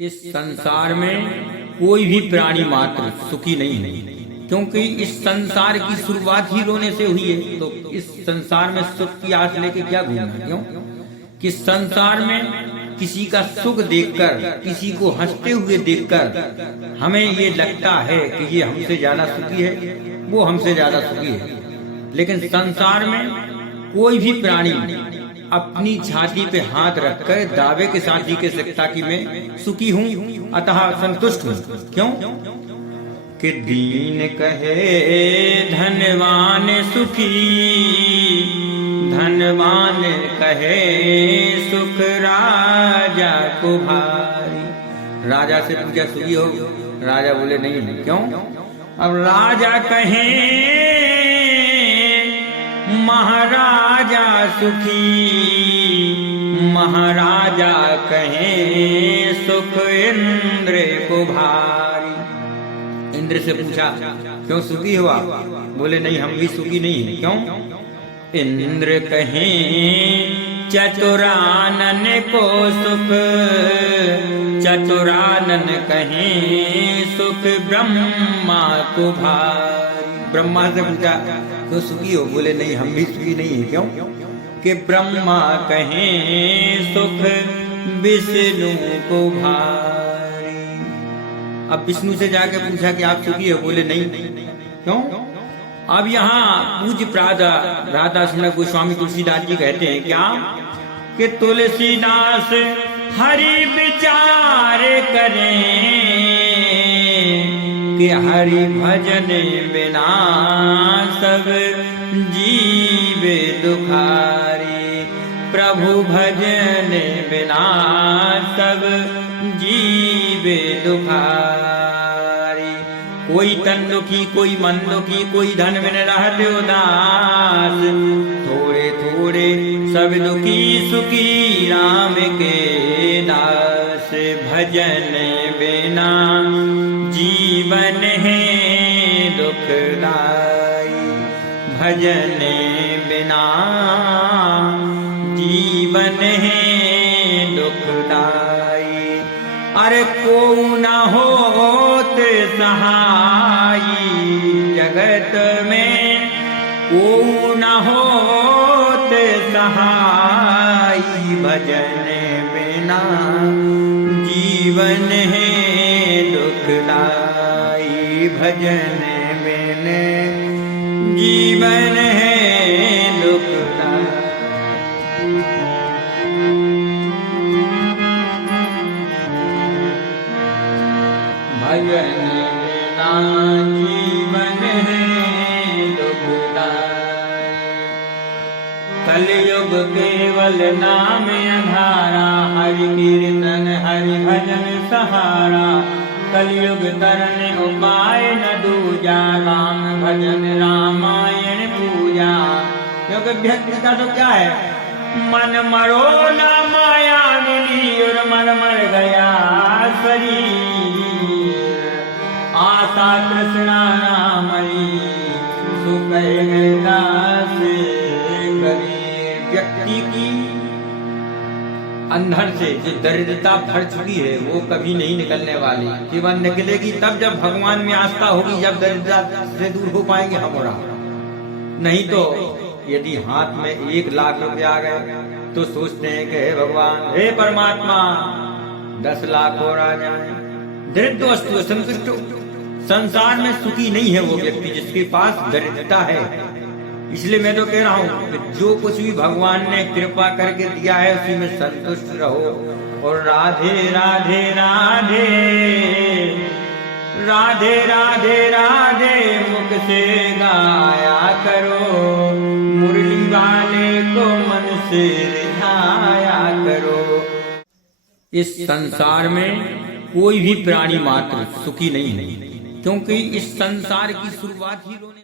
इस संसार में कोई भी प्राणी मात्र सुखी नहीं है, क्योंकि इस संसार की शुरुआत ही रोने से हुई है। तो इस संसार में सुख की आस लेके क्या घूमना? क्यों कि संसार में किसी का सुख देखकर, किसी को हंसते हुए देखकर हमें ये लगता है कि ये हमसे ज्यादा सुखी है, वो हमसे ज्यादा सुखी है। लेकिन संसार में कोई भी प्राणी अपनी छाती पे हाथ रखकर दावे के साथ ही कह सकता कि मैं सुखी हूँ, अतः संतुष्ट हूँ। क्यों कि दीन कहे धनवान सुखी, धनवान कहे सुख राजा को भारी। राजा से पूछा सुखी हो? राजा बोले नहीं है। क्यों? अब राजा कहे महाराजा सुखी, महाराजा कहे सुख इंद्र को भारी। इंद्र से पूछा क्यों सुखी हुआ? बोले नहीं, हम भी सुखी नहीं है। क्यों? इंद्र कहे चतुरानन को सुख, चतुरानन कहे सुख ब्रह्मा को भारी। ब्रह्मा से पूछा तो सुखी हो? बोले नहीं, हम भी सुखी नहीं है। क्यों कि ब्रह्मा कहे सुख विष्णु को भारी। अब विष्णु से जाके पूछा कि आप सुखी हो? बोले नहीं। क्यों? अब यहाँ पूज्य राधा श्रीनाथ गोस्वामी तुलसीदास जी कहते हैं क्या कि तुलसीदास हरि विचार करें कि हरि भजन बिना सब जीव दुखारी। प्रभु भजन बिना सब जीव दुखारी। कोई तन दुखी, कोई मन दुखी, कोई धन बिन रहते उदास। थोड़े थोड़े सब दुखी सुखी राम के दास। भजन बिना जीवन है दुखदाई, भजन बिना जीवन है दुखदाई। अरे को न होत सहाई जगत में, को न होत सहाई। भजन बिना जीवन है दुखदाई, भजन बिना जीवन है दुखदाई। भजन बिना जीवन है दुखदाई। कलयुग केवल नाम अंधारा, हरि कीर्तन हरि भजन सहारा। कलयुग तरन उपाय न दूजा, राम भजन रामायण पूजा। क्योंकि व्यक्ति का तो क्या है, मन मरो ना माया मिली और मर मर गया शरीर। आशा तृष्णा ना मरी सुख दास कबीर। व्यक्ति की अंदर से जो दरिद्रता भर चुकी है वो कभी नहीं निकलने वाली। केवल निकलेगी तब जब भगवान में आस्था होगी, जब दरिद्रता से दूर हो पाएंगे हम। नहीं तो यदि हाथ में 1 लाख रुपए आ गए तो सोचते हैं कि हे भगवान, हे परमात्मा 10 लाख और आ जाए। दरिद्र वस्तु संतुष्ट हो। संसार में सुखी नहीं है वो व्यक्ति जिसके पास दरिद्रता है। इसलिए मैं तो कह रहा हूँ कि जो कुछ भी भगवान ने कृपा करके दिया है उसी में संतुष्ट रहो। और राधे राधे राधे राधे राधे राधे मुख से गाया करो। मुरली वाले को मन से रिझाया करो। इस संसार में कोई भी प्राणी मात्र सुखी नहीं है, क्योंकि इस संसार की शुरुआत ही रोने